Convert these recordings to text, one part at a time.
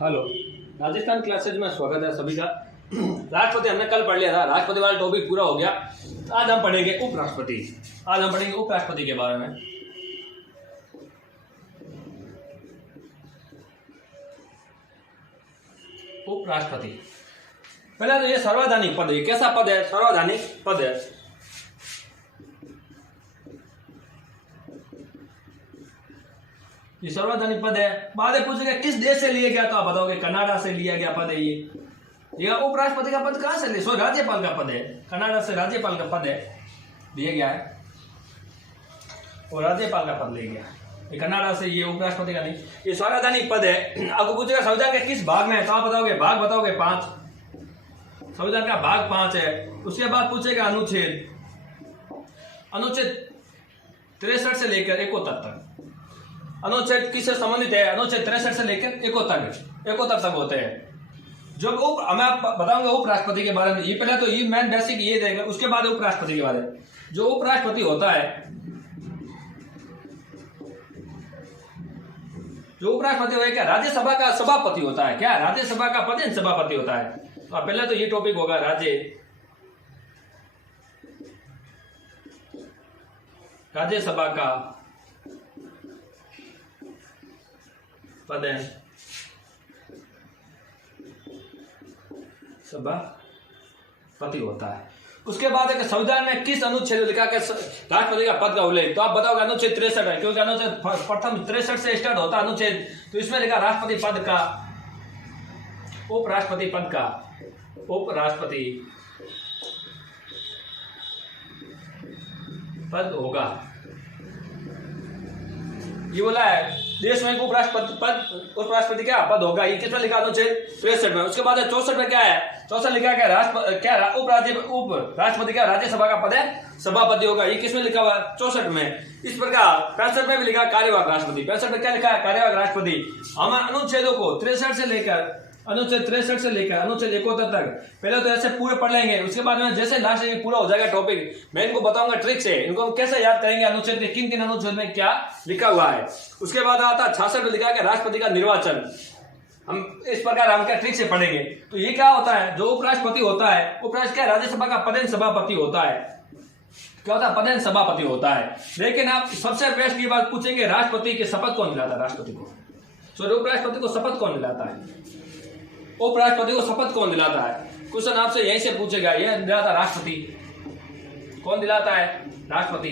Hello. Rajasthan classes में स्वागत है सभी का। राष्ट्रपति हमने कल पढ़ लिया था, राष्ट्रपति वाला टॉपिक पूरा हो गया। आज हम पढ़ेंगे उपराष्ट्रपति। आज हम पढ़ेंगे उपराष्ट्रपति के बारे में। उपराष्ट्रपति पहले तो ये सर्वधानिक पद है। कैसा पद है? सर्वधानिक पद है। ये सर्वधानिक पद है। बाद में पूछेगा किस देश से लिया गया, तो आप बताओगे कनाडा से लिया गया पद है ये उपराष्ट्रपति का पद कहां से लिया? सो राज्यपाल का पद है। कनाडा से राज्यपाल का पद है लिया गया है, और राज्यपाल का पद ले गया। ये कनाडा से, ये उपराष्ट्रपति का नहीं। ये सर्वधानिक पद है। आपको पूछेगा संविधान के किस भाग में है, तो आप बताओगे भाग बताओगे 5। संविधान का भाग 5 है। उसके बाद पूछेगा अनुच्छेद 63 से लेकर 71 तक। अनुच्छेद किससे संबंधित है? अनुच्छेद 63 से लेकर 71 तक होते हैं। जो मैं बताऊंगा उपराष्ट्रपति के बारे में। ये पहले तो ये मेन बेसिक ये देगा, उसके बाद उपराष्ट्रपति के बारे में। जो उपराष्ट्रपति होता है, जो उपराष्ट्रपति होता है क्या? राज्यसभा का सभापति होता है। क्या? राज्यसभा का पदेन सभापति होता है। तो पहले तो ये टॉपिक होगा राज्यसभा का पदेन सभापति होता है। उसके बाद है संविधान में किस अनुच्छेद लिखा के राष्ट्रपति का पद का उल्लेख, तो आप बताओगे अनुच्छेद 63 है, क्योंकि अनुच्छेद प्रथम 63 से स्टार्ट होता है अनुच्छेद। तो इसमें लिखा राष्ट्रपति पद का, उपराष्ट्रपति पद का, उपराष्ट्रपति पद होगा। ये बोला है देश में उपराष्ट्रपति क्या पद होगा। ये किसमें लिखा? अनुच्छेद 63 में। उसके बाद 64 में क्या है? 64 लिखा क्या उपराष्ट्रपति क्या राज्यसभा का पद है, सभापति होगा। ये किसमें लिखा हुआ? 64 में। इस प्रकार 65 में भी लिखा कार्यवाहक राष्ट्रपति। 65 में क्या लिखा है? कार्यवाहक राष्ट्रपति। हम अनुच्छेदों को अनुच्छेद 63 से लेकर अनुच्छेद 71 तक पहले तो ऐसे पूरे पढ़ लेंगे। उसके बाद में जैसे लास्ट में पूरा हो जाएगा टॉपिक, मैं इनको बताऊंगा ट्रिक से, इनको हम कैसे याद करेंगे, अनुच्छेद के किन किन अनुच्छेद में क्या लिखा हुआ है। उसके बाद आता 66 में लिखा है राष्ट्रपति का निर्वाचन। हम इस प्रकार हम क्या ट्रिक से पढ़ेंगे। तो ये क्या होता है? जो उपराष्ट्रपति होता है, उपराष्ट्रपति क्या राज्यसभा का पदेन सभापति होता है। क्या होता है? पदेन सभापति होता है। लेकिन आप सबसे बेस्ट की बात पूछेंगे, राष्ट्रपति की शपथ कौन दिलाता है? राष्ट्रपति को, सॉरी उपराष्ट्रपति को शपथ कौन दिलाता है? उपराष्ट्रपति को शपथ कौन दिलाता है? क्वेश्चन आपसे यहीं से पूछेगा। यह दिलाता राष्ट्रपति। कौन दिलाता है? राष्ट्रपति।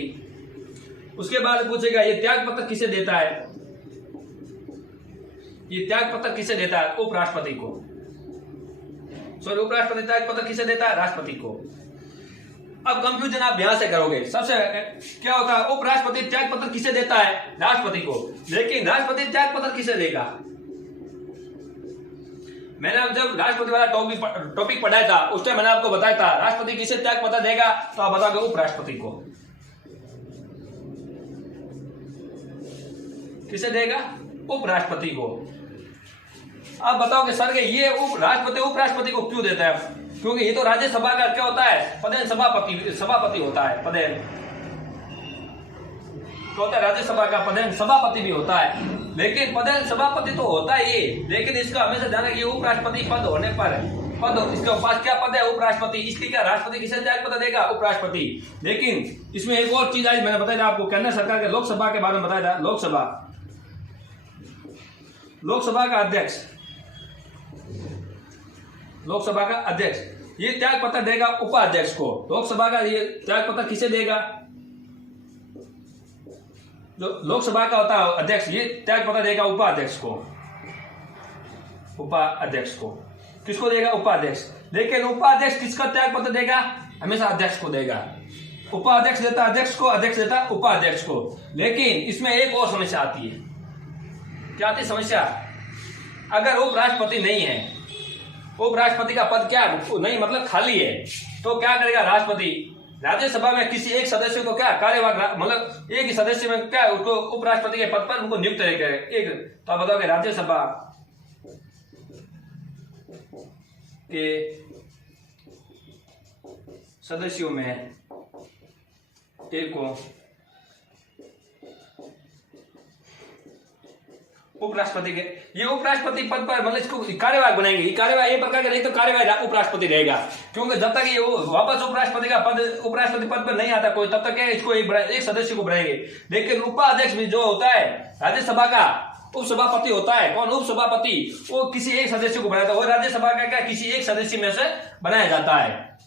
उसके बाद पूछेगा ये त्याग पत्र किसे देता है? ये त्याग पत्र किसे देता है? उपराष्ट्रपति को। सॉरी उपराष्ट्रपति त्याग पत्र किसे देता है? राष्ट्रपति को। अब कंफ्यूजन आप यहां से करोगे। सबसे क्या होता है? उपराष्ट्रपति त्याग पत्र किसे देता है? राष्ट्रपति को। लेकिन राष्ट्रपति त्याग पत्र किसे देगा? मैंने जब राष्ट्रपति वाला टॉपिक पढ़ाया था, उस टाइम मैंने आपको बताया था राष्ट्रपति किसे त्याग पत्र देगा, तो आप बताओगे उपराष्ट्रपति को। किसे देगा? उपराष्ट्रपति को। आप बताओगे सर के ये राष्ट्रपति उपराष्ट्रपति को क्यों देता है? क्योंकि ये तो राज्यसभा का क्या होता है? पदेन सभापति होता है। पदेन तो होता है राज्यसभा का पदेन सभापति भी होता है। लेकिन पदेन सभापति तो होता है ये, लेकिन इसका हमेशा ध्यान रखिए उपराष्ट्रपति पद होने पर इसके पास क्या पद है? उपराष्ट्रपति। इसलिए क्या राष्ट्रपति किसे त्याग पत्र देगा? उपराष्ट्रपति। लेकिन इसमें एक और चीज आई, मैंने बताया था आपको, केंद्र सरकार के लोकसभा के बारे में बताया था। लोकसभा का अध्यक्ष ये त्याग पत्र देगा उपाध्यक्ष को। लोकसभा का ये त्याग पत्र किसे देगा? जो लोकसभा का होता है अध्यक्ष, ये त्याग पत्र देगा उपाध्यक्ष को। किसको देगा? उपाध्यक्ष। लेकिन उपाध्यक्ष किसका त्याग पत्र देगा? हमेशा अध्यक्ष को देगा। उपाध्यक्ष देता अध्यक्ष को, अध्यक्ष देता उपाध्यक्ष को। लेकिन इसमें एक और समस्या आती है। क्या आती है समस्या? अगर उपराष्ट्रपति नहीं है, उपराष्ट्रपति का पद क्या नहीं, मतलब खाली है, तो क्या करेगा राष्ट्रपति? राज्यसभा में किसी एक सदस्य को क्या कार्यवाहक, मतलब एक ही सदस्य में क्या उसको उपराष्ट्रपति के पद पर उनको नियुक्त करेगा एक। तो आप बताओगे राज्यसभा के सदस्यों में एक को उपराष्ट्रपति के, ये उपराष्ट्रपति पद पर मतलब इसको कार्यवाहक बनाएंगे, ये कार्यवाहक एक प्रकार का नहीं तो कार्यवाहक उपराष्ट्रपति रहेगा, क्योंकि जब तक ये वापस उपराष्ट्रपति का पद उपराष्ट्रपति पद पर नहीं आता कोई, तब तक इसको एक सदस्य को बनाएंगे। लेकिन उपाध्यक्ष भी जो होता है राज्यसभा का उपसभापति होता है, कौन उपसभापति, वो किसी एक सदस्य को बनाता है, वो राज्यसभा का क्या किसी एक सदस्य में से बनाया जाता है,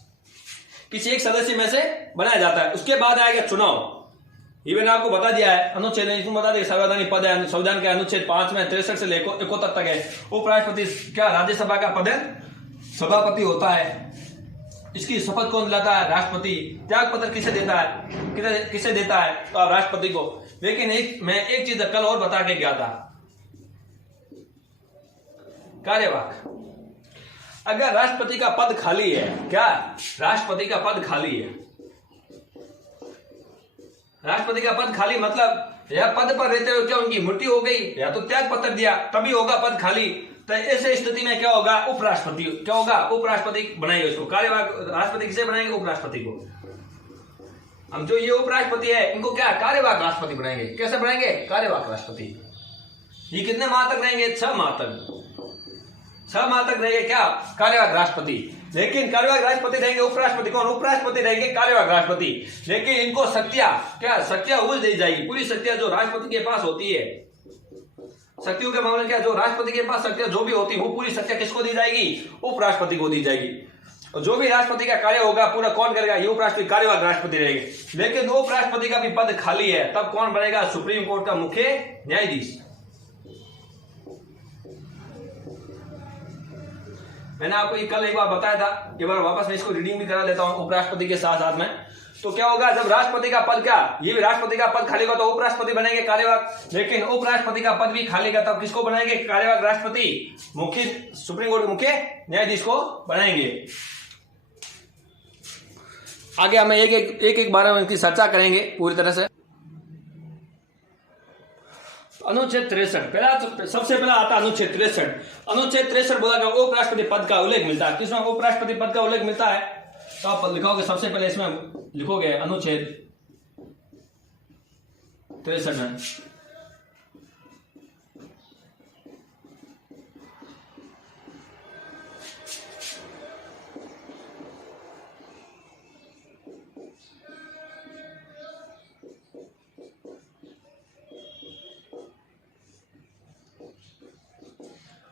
किसी एक सदस्य में से बनाया जाता है। उसके बाद आएगा चुनाव, ये मैंने आपको बता दिया है, अनुच्छेद इसमें बता दिया संवैधानिक पद है, संविधान के अनुच्छेद 5 में 63 से 71 तक है। उपराष्ट्रपति क्या राज्यसभा का पद है, सभापति होता है, इसकी शपथ कौन दिलाता है, राष्ट्रपति। त्याग पत्र किसे देता है, किसे देता है, तो राष्ट्रपति को। लेकिन मैं एक चीज कल और बता के गया था, कार्यवाहक, अगर राष्ट्रपति का पद खाली है, क्या राष्ट्रपति का पद खाली है, राष्ट्रपति का पद खाली मतलब या पद पर रहते हुए क्या उनकी मृत्यु हो गई या तो त्याग पत्र दिया तभी होगा पद खाली, तो ऐसे स्थिति में क्या होगा, उपराष्ट्रपति क्या होगा, उपराष्ट्रपति बनाएंगे उसको। कार्यवाहक राष्ट्रपति किसे बनाएंगे, उपराष्ट्रपति को। हम जो ये उपराष्ट्रपति है इनको क्या कार्यवाहक राष्ट्रपति बनाएंगे, कैसे बनाएंगे, कार्यवाहक राष्ट्रपति। ये कितने माह तक रहेंगे, 6 माह तक, 6 माह तक रहेंगे क्या, कार्यवाहक राष्ट्रपति। लेकिन कार्यवाहक राष्ट्रपति रहेंगे उपराष्ट्रपति, कौन, उपराष्ट्रपति रहेंगे कार्यवाहक राष्ट्रपति। लेकिन इनको शक्तियां क्या, शक्तियां उल दी जाएगी, पूरी शक्तियां जो राष्ट्रपति के पास होती है, शक्तियों के मामले क्या, जो राष्ट्रपति के पास शक्तियां जो भी होती है वो पूरी शक्तियां किसको दी जाएगी, उपराष्ट्रपति को दी जाएगी। और जो भी राष्ट्रपति का कार्य होगा पूरा कौन करेगा, ये उपराष्ट्रपति कार्यवाहक राष्ट्रपति रहेंगे। लेकिन उपराष्ट्रपति का भी पद खाली है, तब कौन बनेगा, सुप्रीम कोर्ट का मुख्य न्यायाधीश। मैंने आपको ये कल एक बार बताया था, एक बार वापस मैं इसको रीडिंग भी करा देता हूं उपराष्ट्रपति के साथ साथ में। तो क्या होगा, जब राष्ट्रपति का पद क्या, ये भी राष्ट्रपति का पद खाली होगा तो उपराष्ट्रपति बनेंगे कार्यवाहक। लेकिन उपराष्ट्रपति का पद भी खाली होगा तब किसको बनाएंगे, कार्यवाहक राष्ट्रपति, मुख्य सुप्रीम कोर्ट मुख्य न्यायाधीश को बनाएंगे। आगे हमें एक बारे में इसकी चर्चा करेंगे पूरी तरह से। अनुच्छेद 63, पहला सबसे पहला आता अनुच्छेद 63। अनुच्छेद 63 बोला गया उपराष्ट्रपति पद का उल्लेख मिलता है, किसमें उपराष्ट्रपति पद का उल्लेख मिलता है, तो आप लिखोगे सबसे पहले इसमें लिखोगे अनुच्छेद 63 में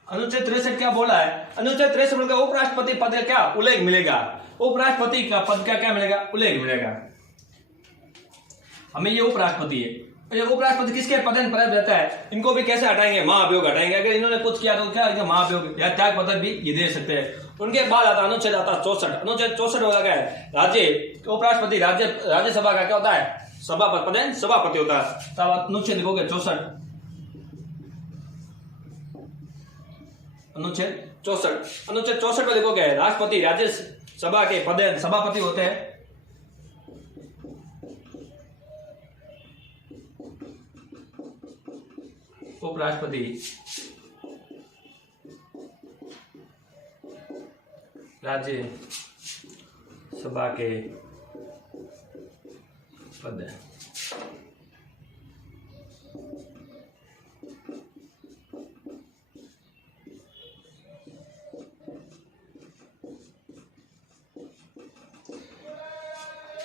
अनुच्छेद 63 क्या बोला है, अनुच्छेद 63 बोला उपराष्ट्रपति पद का क्या उल्लेख मिलेगा, उपराष्ट्रपति का पद का क्या मिलेगा, उल्लेख मिलेगा। हमें ये उपराष्ट्रपति है, ये उपराष्ट्रपति किसके पद पर रहता है, इनको भी कैसे हटाएंगे, महाभियोग हटाएंगे। अगर इन्होंने कुछ किया तो क्या महाभियोग या त्याग पत्र भी ये दे सकते हैं। उनके बाद आता अनुच्छेद आता 64। अनुच्छेद 64 बोला गया है राज्य उपराष्ट्रपति राज्यसभा का क्या होता है, सभापति, सभापति होता है। तब अनुच्छेद लिखोगे 64, अनुच्छेद 64। अनुच्छेद 64 में लिखोगे राष्ट्रपति राज्यसभा के पद सभापति होते हैं। उपराष्ट्रपति राज्यसभा के पद है।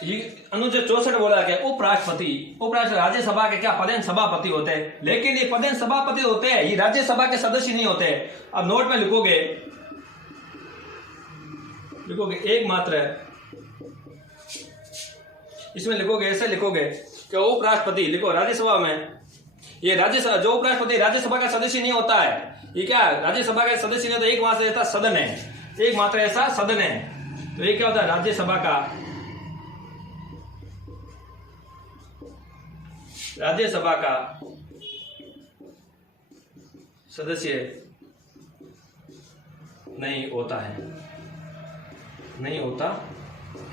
ये अनुच्छेद 64 बोला गया उपराष्ट्रपति राज्यसभा के क्या पदेन सभापति होते हैं। लेकिन ये पदेन सभापति होते हैं, ये राज्यसभा के सदस्य नहीं होते। अब नोट में लिखोगे एकमात्र, इसमें लिखोगे ऐसे लिखोगे कि उपराष्ट्रपति लिखो राज्यसभा में, ये राज्यसभा जो उपराष्ट्रपति राज्यसभा का सदस्य नहीं होता है, ये क्या राज्यसभा का सदस्य नहीं होता, एकमात्र ऐसा सदन है, एकमात्र ऐसा सदन है। तो ये क्या होता है, राज्यसभा का सदस्य नहीं होता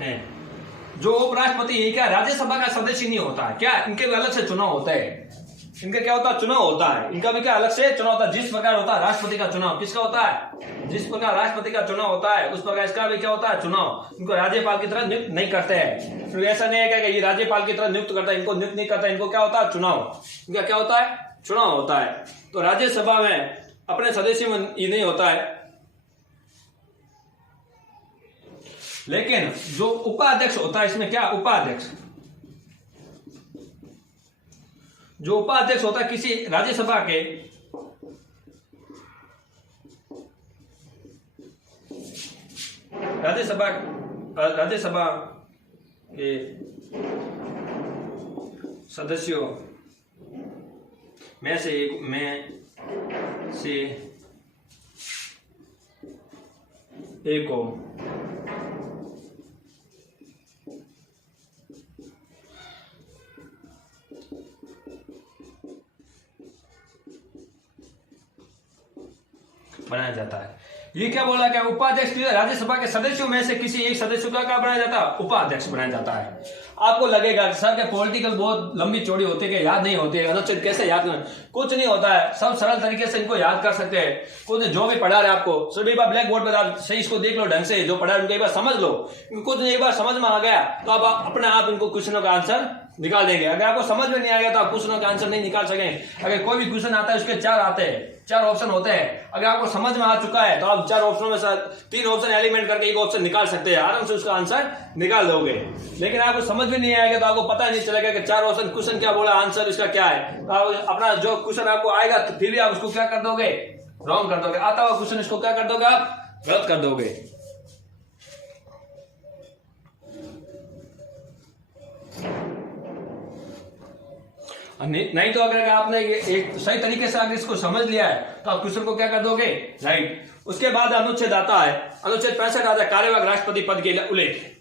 है। जो उपराष्ट्रपति है क्या राज्यसभा का सदस्य नहीं होता है, क्या इनके भी अलग से चुनाव होता है, इनका क्या होता है, चुनाव होता है, इनका भी क्या अलग से चुनाव होता है। जिस प्रकार होता है राष्ट्रपति का चुनाव, किसका होता है, जिस प्रकार राष्ट्रपति का चुनाव होता है उस प्रकार इसका भी क्या होता है, चुनाव। इनको राज्यपाल की तरह नियुक्त नहीं करते हैं, ऐसा नहीं है कि ये राज्यपाल की तरह नियुक्त करता है, इनको नियुक्त नहीं करता, इनको क्या होता है, चुनाव। इनका क्या होता है, चुनाव होता है, तो राज्यसभा में अपने सदस्य में ये नहीं होता है। लेकिन जो उपाध्यक्ष होता है, इसमें क्या उपाध्यक्ष, जो उपाध्यक्ष होता है किसी राज्यसभा के, राज्यसभा के सदस्यों में से एक को बनाया जाता है। ये क्या बोला, क्या उपाध्यक्ष राज्यसभा के सदस्यों में से किसी एक सदस्य का क्या बनाया जाता है, उपाध्यक्ष बनाया जाता है। आपको लगेगा कि सर के पॉलिटिकल बहुत लंबी चौड़ी होती है, याद नहीं होती है, अनुच्छेद कैसे याद करना, कुछ नहीं होता है, सब सरल तरीके से इनको याद कर सकते हैं। कुछ जो भी पढ़ा रहे आपको सर, एक बार ब्लैक बोर्ड पर आप सही इसको देख लो ढंग से, जो पढ़ा है उनको एक बार समझ लो, कुछ नहीं एक बार समझ में आ गया तो आप अपने आप इनको क्वेश्चनों का आंसर निकाल देंगे। अगर आपको समझ में नहीं आएगा तो आप क्वेश्चनों का आंसर नहीं निकाल सकेंगे। अगर कोई भी क्वेश्चन आता है उसके 4 आते हैं, 4 ऑप्शन होते हैं, अगर आपको समझ में आ चुका है तो आप 4 ऑप्शनों में से 3 ऑप्शन एलिमेंट करके एक ऑप्शन निकाल सकते हैं, आराम से उसका आंसर निकाल दोगे। लेकिन आपको समझ में नहीं आएगा तो आपको पता नहीं चलेगा कि 4 ऑप्शन क्वेश्चन क्या बोला, आंसर इसका क्या है। तो आप अपना जो क्वेश्चन आपको आएगा तो फिर भी आप उसको क्या कर दोगे, रॉन्ग कर दोगे। आता हुआ क्वेश्चन इसको क्या कर दोगे, आप गलत कर दोगे। नहीं तो अगर आपने एक सही तरीके से अगर इसको समझ लिया है तो आप क्वेश्चन को क्या कर दोगे, राइट। उसके बाद अनुच्छेद आता है, अनुच्छेद 65 आता है, कार्यवाहक राष्ट्रपति पद के उल्लेख।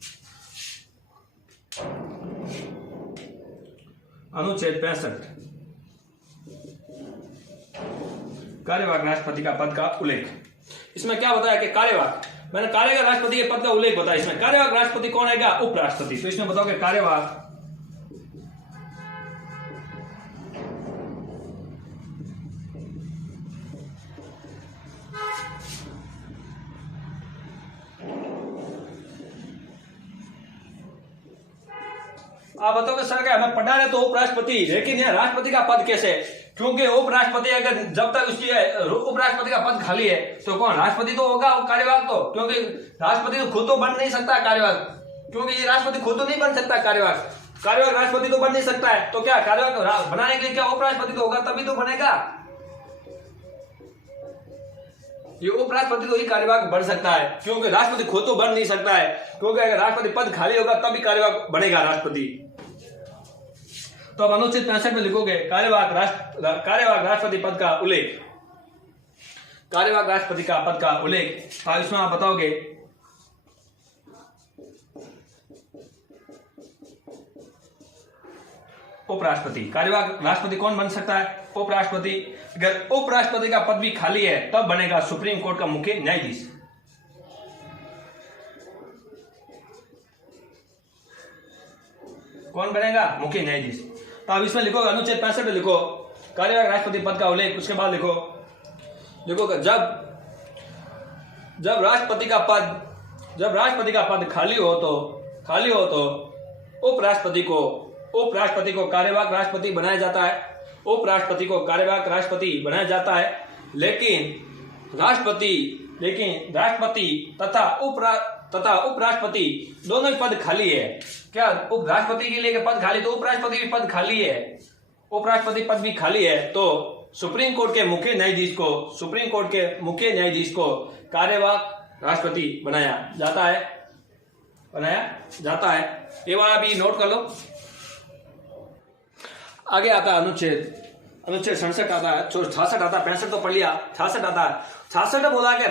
अनुच्छेद 65 कार्यवाहक राष्ट्रपति का पद का उल्लेख। इसमें क्या बताया कि कार्यवाहक, मैंने कार्यवाहक राष्ट्रपति के पद का उल्लेख बताया। इसमें कार्यवाहक राष्ट्रपति कौन है, उपराष्ट्रपति। तो इसमें बताओ कि कार्यवाहक आप बताओगे सर क्या हमें पढ़ा रहे तो उपराष्ट्रपति, लेकिन यह राष्ट्रपति का पद कैसे, क्योंकि उपराष्ट्रपति अगर जब तक उसकी उपराष्ट्रपति का पद खाली है तो कौन, राष्ट्रपति तो होगा कार्यवाहक। तो क्योंकि राष्ट्रपति तो खुद तो बन नहीं सकता कार्यवाहक, क्योंकि ये राष्ट्रपति खुद तो नहीं बन सकता कार्यवाहक, कार्यवाहक राष्ट्रपति तो बन नहीं सकता है। तो क्या कार्यवाहक बनाने के लिए क्या उपराष्ट्रपति तो होगा, तभी तो बनेगा। ये उपराष्ट्रपति तो ही कार्यवाहक बन सकता है, क्योंकि राष्ट्रपति खुद तो बन नहीं सकता है, क्योंकि अगर राष्ट्रपति पद खाली होगा तभी कार्यवाहक बनेगा राष्ट्रपति। तो अब अनुच्छेद 65 में लिखोगे कार्यवाहक राष्ट्रपति पद का उल्लेख, कार्यवाहक राष्ट्रपति का पद का उल्लेख। इसमें आप बताओगे उपराष्ट्रपति, कार्यवाहक राष्ट्रपति कौन बन सकता है, उपराष्ट्रपति। अगर उपराष्ट्रपति का पद भी खाली है तब बनेगा सुप्रीम कोर्ट का मुख्य न्यायाधीश। कौन बनेगा, मुख्य न्यायाधीश। तो आप इसमें लिखो अनुच्छेद 65 में लिखो कार्यवाहक राष्ट्रपति पद का उल्लेख। उसके बाद लिखो जब राष्ट्रपति का पद खाली हो तो उपराष्ट्रपति को कार्यवाहक राष्ट्रपति बनाया जाता है, उपराष्ट्रपति को कार्यवाहक राष्ट्रपति बनाया जाता है। लेकिन राष्ट्रपति तथा उपराष्ट्रपति दोनों ही पद खाली है। क्या उपराष्ट्रपति के लिए पद खाली, तो उपराष्ट्रपति भी पद खाली है, उपराष्ट्रपति पद भी खाली है। तो सुप्रीम कोर्ट के मुख्य न्यायाधीश को कार्यवाहक राष्ट्रपति बनाया जाता है। ये बार आप ये नोट कर लो। आगे आता है अनुच्छेद 67 आता है, 66 आता है, 65 तो पढ़ लिया, 66 आता है। 66 में बोला कि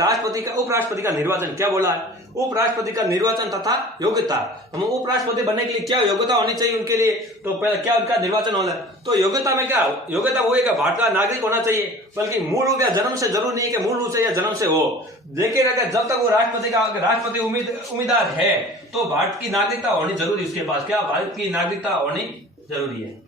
उपराष्ट्रपति का निर्वाचन। क्या बोला है, उपराष्ट्रपति का निर्वाचन तथा योग्यता। हम उपराष्ट्रपति बनने के लिए क्या योग्यता होनी चाहिए उनके लिए, तो पहले क्या उनका निर्वाचन होना है। तो योग्यता में क्या, योग्यता वो है कि भारत का नागरिक होना चाहिए, बल्कि मूल रूप या जन्म से जरूर नहीं है कि मूल रूप से या जन्म से हो। देखिए अगर जब तक वो राष्ट्रपति उम्मीदवार है तो भारत की नागरिकता होनी जरूरी, उसके पास क्या भारत की नागरिकता होनी जरूरी है।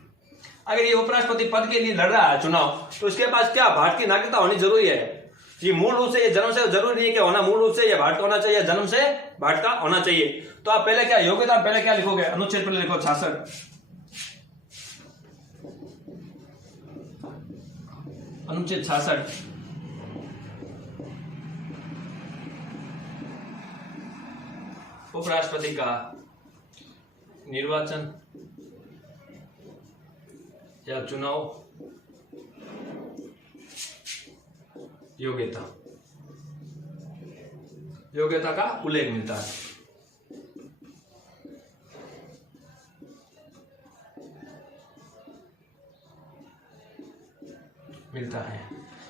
अगर ये उपराष्ट्रपति पद के लिए लड़ रहा है चुनाव तो इसके पास क्या भारत की नागरिकता होनी जरूरी है। ये मूल रूप से ये जन्म से जरूरी नहीं है कि होना, मूल रूप से ये भारत का होना चाहिए, जन्म से भारत का होना चाहिए। तो आप पहले क्या योग्यता, पहले क्या लिखोगे, अनुच्छेद पहले लिखो 66 अनुच्छेद 66 उपराष्ट्रपति का निर्वाचन या चुनाव योग्यता का उल्लेख मिलता है।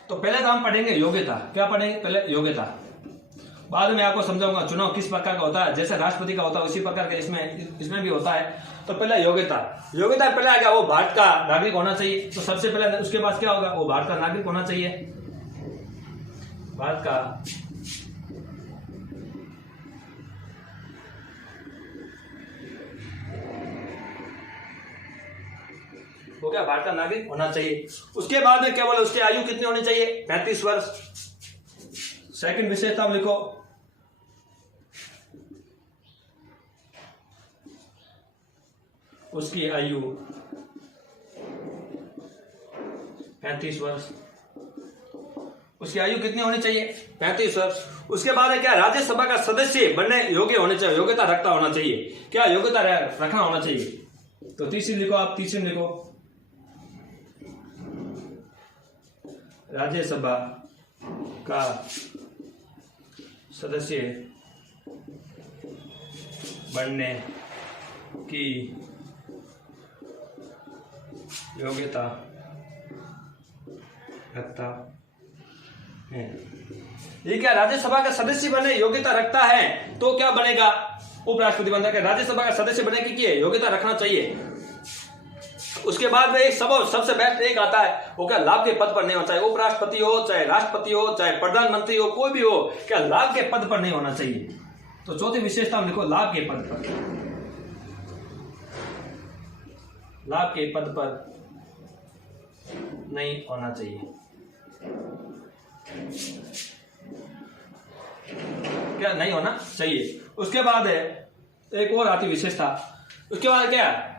तो पहले तो हम पढ़ेंगे योग्यता। क्या पढ़ेंगे? पहले योग्यता, बाद में आपको समझाऊंगा चुनाव किस प्रकार का होता है। जैसे राष्ट्रपति का होता है उसी प्रकार का इसमें भी होता है। तो पहले योग्यता पहले आ गया, वो भारत का नागरिक होना चाहिए। तो सबसे पहले उसके बाद क्या होगा? वो भारत का नागरिक होना चाहिए। भारत का हो गया, भारत का नागरिक होना चाहिए। उसके बाद में क्या बोला? उसकी आयु कितनी होनी चाहिए? 35 वर्ष। सेकंड विशेषता लिखो, उसकी आयु 35 वर्ष। उसकी आयु कितनी होनी चाहिए? 35 वर्ष। उसके बाद है क्या? राज्यसभा का सदस्य बनने योग्य होने चाहिए, योग्यता रखता होना चाहिए। क्या योग्यता रखना होना चाहिए? तो तीसरी लिखो, आप तीसरी लिखो, राज्यसभा का सदस्य बनने की योग्यता रखता है। ये क्या? राज्यसभा का सदस्य बनने योग्यता रखता है तो क्या बनेगा? उपराष्ट्रपति बनता है। राज्यसभा का सदस्य बनने की योग्यता रखना चाहिए। उसके बाद में एक सबसे बेस्ट एक आता है, वो क्या? लाभ के पद पर नहीं होना चाहिए। उपराष्ट्रपति हो, चाहे राष्ट्रपति हो, चाहे प्रधानमंत्री हो, कोई भी हो, क्या लाभ के पद पर नहीं होना चाहिए। तो चौथी विशेषता हम लिखो, लाभ के पद पर, लाभ के पद पर नहीं होना चाहिए। क्या नहीं होना चाहिए? उसके बाद है एक और आती विशेषता। उसके बाद क्या?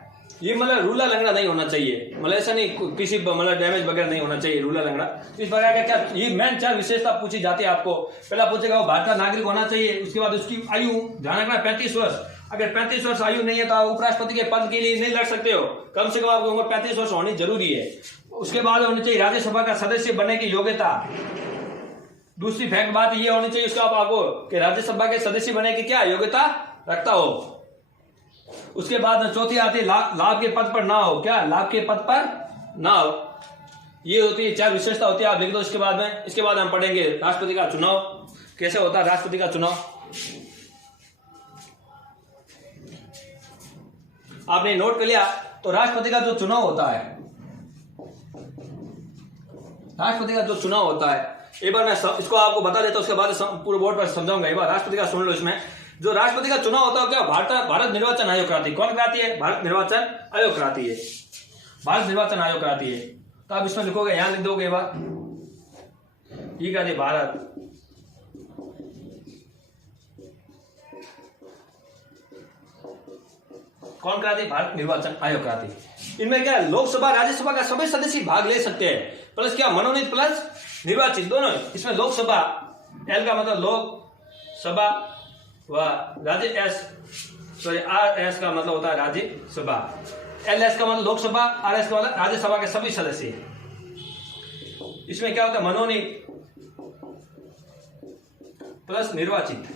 ये मतलब रूला लंगड़ा नहीं होना चाहिए। मतलब ऐसा नहीं किसी मतलब डैमेज वगैरह नहीं होना चाहिए, रूला लंगड़ा। इस प्रकार का क्या ये मेन 4 विशेषता पूछी जाती है आपको। पहला पूछेगा वो भारत का नागरिक होना चाहिए। उसके बाद उसकी आयु ध्यान रखना 35 वर्ष। अगर 35 वर्ष आयु नहीं है तो आप उपराष्ट्रपति के पद के लिए नहीं लड़ सकते हो। कम से कम आपकी उम्र 35 वर्ष होनी जरूरी है। उसके बाद होनी चाहिए राज्यसभा का सदस्य बनने की योग्यता। दूसरी फैक्ट बात ये होनी चाहिए उसका आपको कि राज्यसभा के सदस्य बनने की क्या योग्यता रखता हो। उसके बाद चौथी आती है लाभ के पद पर ना हो। क्या? लाभ के पद पर ना हो। ये होती है 4 विशेषता होती है, आप लिख दो। इसके बाद हम पढ़ेंगे राष्ट्रपति का चुनाव कैसे होता है। राष्ट्रपति का चुनाव आपने नोट कर लिया। तो राष्ट्रपति का जो चुनाव होता है, राष्ट्रपति का जो चुनाव होता है, एक बार मैं इसको आपको बता देता हूं, उसके बाद पूरे बोर्ड पर समझाऊंगा। एक बार राष्ट्रपति का सुन लो। इसमें जो राष्ट्रपति का चुनाव होता है क्या? भारत निर्वाचन आयोग कराती है। कौन कराती है? भारत निर्वाचन आयोग कराती है। भारत निर्वाचन आयोग कराती है। तो आप इसमें लिखोगे, यहां लिख दोगे बात, ये कहते भारत कौन कराती है? भारत निर्वाचन आयोग कराती है। इनमें क्या? लोकसभा राज्यसभा का सभी सदस्य भाग ले सकते हैं। प्लस क्या? मनोनीत प्लस निर्वाचित दोनों। इसमें लोकसभा, एल का मतलब लोकसभा व राज्य आर एस का मतलब होता है राज्यसभा। एल एस का मतलब लोकसभा, आर एस का मतलब राज्यसभा के सभी सदस्य। इसमें क्या होता है? मनोनीत प्लस निर्वाचित,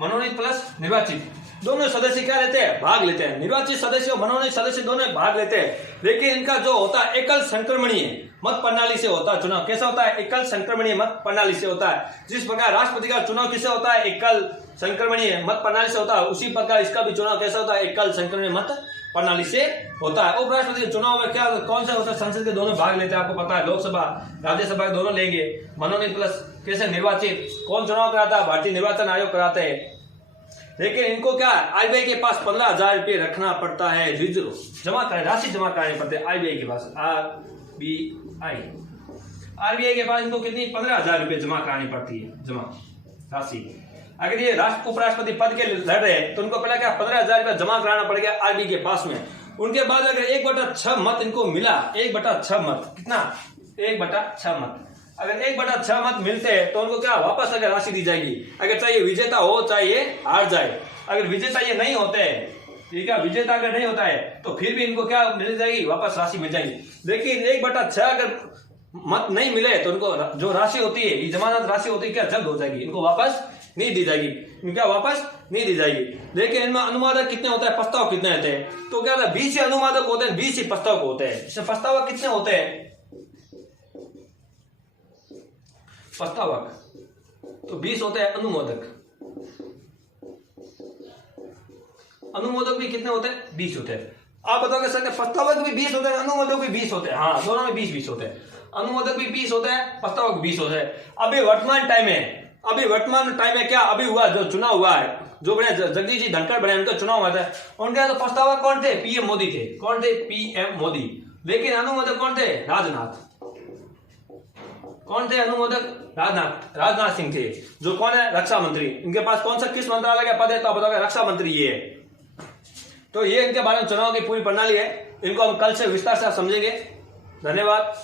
मनोनीत प्लस निर्वाचित दोनों सदस्य क्या लेते हैं? भाग लेते हैं। निर्वाचित सदस्य और मनोनीत सदस्य दोनों भाग लेते हैं। लेकिन इनका जो होता है एकल संक्रमणीय मत प्रणाली से होता है चुनाव। कैसा होता है? एकल संक्रमणीय मत प्रणाली से होता है। जिस प्रकार राष्ट्रपति का चुनाव किससे होता है? एकल संक्रमणीय मत प्रणाली से होता है, उसी प्रकार इसका भी चुनाव कैसा होता है? एकल संक्रमणीय मत प्रणाली से होता है। उपराष्ट्रपति के चुनाव में क्या कौन सा होता है? संसद के दोनों भाग लेते हैं, आपको पता है। लोकसभा राज्यसभा दोनों लेंगे। मनोनीत प्लस कैसे? निर्वाचित। कौन चुनाव कराता है? भारतीय निर्वाचन आयोग कराते हैं। लेकिन इनको क्या? आरबीआई के पास 15,000 रुपये रखना पड़ता है। रिजर्व जमा करें, राशि जमा करानी पड़ती है आरबीआई के पास। आरबीआई के पास इनको कितनी? 15,000 रुपये जमा करानी पड़ती है, जमा राशि। अगर ये उपराष्ट्रपति पद के लड़ रहे हैं तो उनको पहले क्या? 15,000 रुपये जमा कराना पड़ेगा आरबीआई के पास में। उनके बाद अगर 1/6 मत इनको मिला, 1/6 मत, कितना, 1/6 मत, अगर 1/6 मत मिलते तो उनको क्या वापस अगर राशि दी जाएगी, अगर चाहे विजेता हो चाहे ये हार जाए। अगर विजेता ये नहीं होते, ठीक है, विजेता अगर नहीं होता है तो फिर भी इनको क्या मिल जाएगी, वापस राशि मिल जाएगी। लेकिन 1/6 अगर मत नहीं मिले तो उनको जो राशि होती है, ये जमानत राशि होती है, क्या जब्त हो जाएगी, इनको वापस नहीं दी जाएगी, क्या वापस नहीं दी जाएगी। लेकिन इनमें अनुवादक कितने होते हैं, प्रस्ताव कितने होते हैं, तो क्या 20 अनुवादक होते हैं, 20 ही प्रस्तावक होते हैं। इसमें प्रस्तावक कितने होते हैं, प्रस्तावक तो 20 होते हैं, अनुमोदक, अनुमोदक भी कितने होते हैं, 20 होते हैं। आप बताओगे सर प्रस्तावक भी 20 होते हैं, अनुमोदक भी 20 होते हैं, हाँ दोनों में 20-20 होते हैं, अनुमोदक भी 20 होते हैं, प्रस्तावक 20 होते हैं। अभी वर्तमान टाइम में क्या अभी हुआ, जो चुनाव हुआ है, जो बने जगदीश जी धनखड़ बने, उनका चुनाव हुआ था, उनके तो प्रस्तावक कौन थे, पीएम मोदी थे, कौन थे, पीएम मोदी। लेकिन अनुमोदक कौन थे, राजनाथ, कौन थे अनुमोदक, राजनाथ सिंह थे, जो कौन है, रक्षा मंत्री। इनके पास कौन सा किस मंत्रालय का पद है, तो आप बताओगे रक्षा मंत्री ये है। तो ये इनके बारे में चुनाव की पूरी प्रणाली है, इनको हम कल से विस्तार से समझेंगे। धन्यवाद।